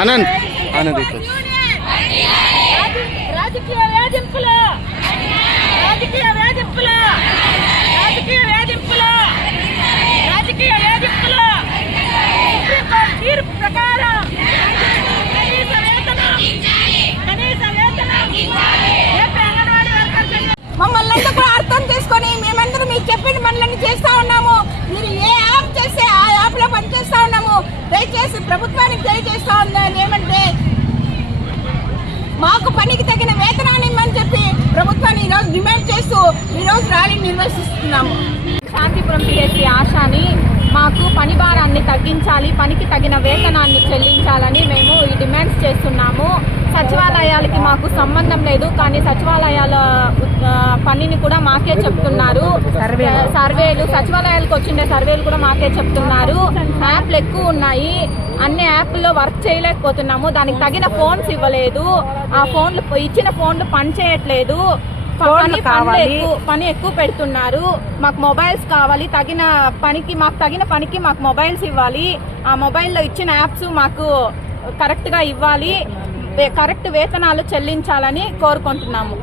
ಆನಂದ್ ಆನಂದ್ ಇತ್ತು ರಾಜಕೀಯ చేస్తా ఉందని ఏమంటే మాకు పనికి తగిన వేతనాన్ని ఇవ్వని చెప్పి ప్రభుత్వాన్ని ఈరోజు డిమాండ్ చేస్తూ ఈరోజు ర్యాలీ నిర్వహిస్తున్నాము. శాంతిపురం పిఎస్సి ఆశాని మాకు పని భారాన్ని తగ్గించాలి పనికి తగిన వేతనాన్ని చెల్లించాలని మేము ఈ డిమాండ్స్ చేస్తున్నాము. సచివాలయాలకి మాకు సంబంధం లేదు కానీ సచివాలయాల పనిని కూడా మాకే చెప్తున్నారు. సర్వేలు. సచివాలయాలకు వచ్చిండే సర్వేలు కూడా మాకే చెప్తున్నారు. యాప్లు ఎక్కువ ఉన్నాయి. అన్ని యాప్ల్లో వర్క్ చేయలేకపోతున్నాము. దానికి తగిన ఫోన్స్ ఇవ్వలేదు. ఆ ఫోన్లు ఇచ్చిన ఫోన్లు పని చేయట్లేదు. పని ఎక్కువ పని ఎక్కువ పెడుతున్నారు. మాకు మొబైల్స్ కావాలి. తగిన పనికి మాకు తగిన పనికి మాకు మొబైల్స్ ఇవ్వాలి. ఆ మొబైల్లో ఇచ్చిన యాప్స్ మాకు కరెక్ట్గా ఇవ్వాలి. కరెక్ట్ వేతనాలు చెల్లించాలని కోరుకుంటున్నాము.